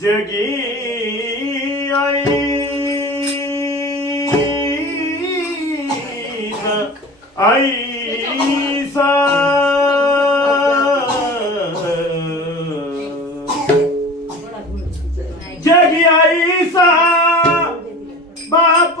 जगी आई. जगी ऐसा जगी ऐसा बाप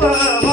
Baba.